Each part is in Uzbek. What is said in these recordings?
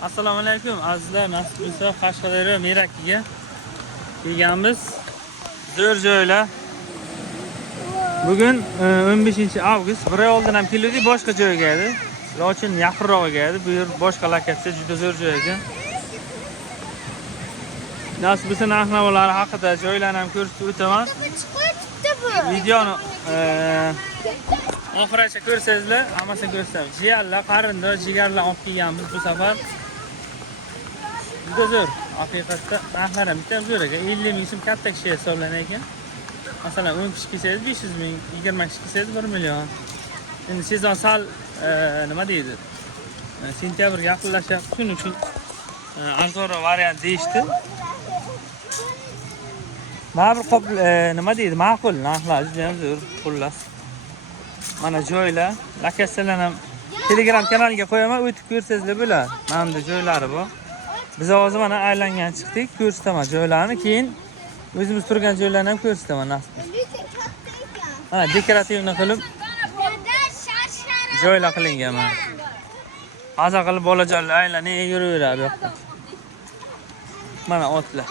Assalomu alaykum azizlar, nasib bo'lsa Qashqadaryo Merakiga kelganmiz. Zo'r joylar. Bugun 15-avgust. Bir oy oldin ham keldik, boshqa joyga edi. Lekin yaqinroq edi. Bu yer boshqa lokatsiya, juda zo'r joy ekan. Nasib bo'lsa narx-navolar haqida joylarni ham ko'rsatib o'taman. Videoni oxirigacha ko'rsangizlar, hammasini ko'rsataman. Jigarlar, qarindosh, jigarlar olib kelganmiz bu safar. Juda zo'r. Haqiqatda narxlar ham bitta zo'r ekan. 50 ming so'm katta kishi hisoblanar ekan. Masalan, 10 kishi kelsangiz 500 ming, 20 kishi kelsangiz 1 million. Endi sezon sal nima deydi? Sentyabrga yaqinlashyapti, shuning uchun arzonroq variant deyishdi. Baribir nima deydi? Ma'qul narxlar juda ham zo'r, xullas. Mana joylar, lokatsiyalarni ham Telegram kanaliga qo'yaman, o'tib ko'rsangizlar bo'ladi. Mana bunda joylari bor. Biz hozir mana aylangan chiqdik, ko'rsataman joylarni, keyin o'zimiz turgan joylarni ham ko'rsataman nasib bo'lsa. Mana dekorativni qilib joylar qilingan mana. Maza qilib bolajonlar aylanib yuraveradi bu yoqda. Mana otlar.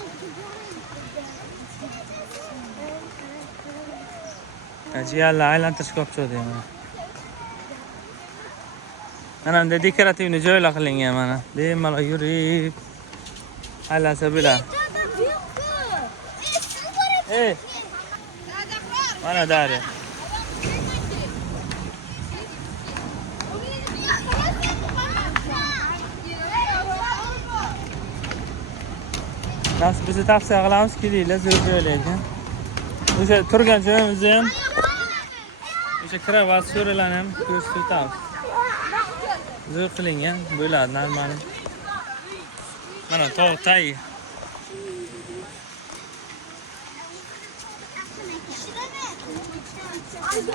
Jigarlar aylantirish kopchodi mana. Mana bunda dekorativni joylar qilingan mana. Bemalol yurib aylansa bo'ladi. Mana Darya. Nasib bo'lsa tavsiya qilamiz, kelinglar, zo'r joylar ekan. O'sha turgan joyimizni ham, o'sha kravat so'ralarni ham ko'rsatib o'tamiz. Zo'r qilingan bo'ladi, normal. Mana tog' tay.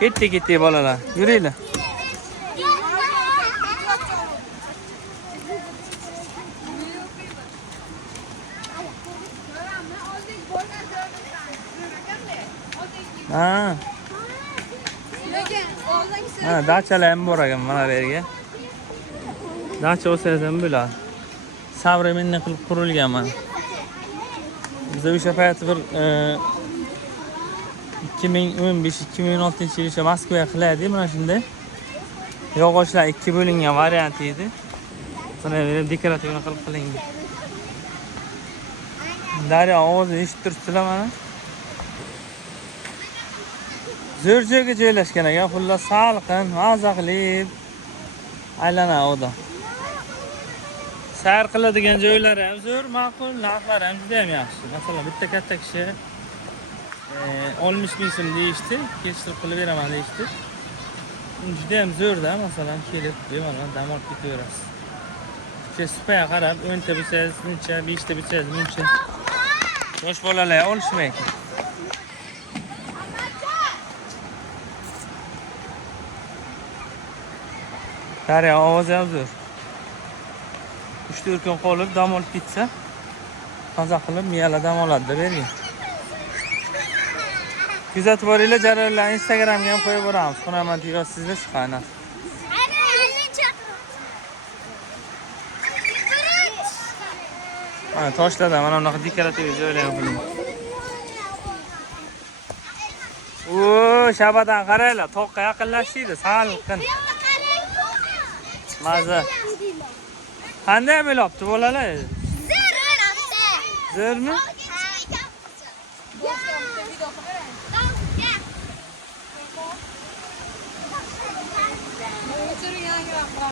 Ketdi bolalar, yuringlar. Dachalar ham bor ekan mana bu yerga. Dacha olsangiz ham bo'ladi. Savremenniy qilib qurilgan mana. Biz o'sha payt bir 2015-2016-yilgacha Moskvaga qilardik mana shunday. Yog'ochlar 2 bo'lingan variant edi. Buni dekorativni qilib qilingan. Daryo ovozini eshitib turibsizlar mana. Zo'r joyga joylashgan ekan, xullas salqin, maza qilib aylanadi odam. Sayr qiladigan joylari ham zo'r, ma'qul, narxlari ham juda ham yaxshi. Masalan, bitta katta kishi 60 ming so'm deyishdi, kelishtirib qilib beraman deyishdi. Juda ham zo'rda, masalan, kelib bemalol dam olib ketaverasiz. Supaga qarab, 10 ta bo'lsangiz muncha, 5 ta bo'lsangiz muncha. Yosh bolalar olishmaydi. Daryo ovozi ham zo'r. 3-4 kun qolib dam olib ketsa, maza qilib miyala dam oladi deb bergan. Kuzatib boringlar, jarayonlarni Instagramga ham qo'yib boramiz. Xunaman deyapsizlar, chiqadi. Mana toshlarda mana bunaqa dekorativ joylar ham qilingan. Shabadan qaranglar, toqqa yaqinlashdi, salqin. Maza. Qanday bo'lyapti bolalar? Zo'rmi?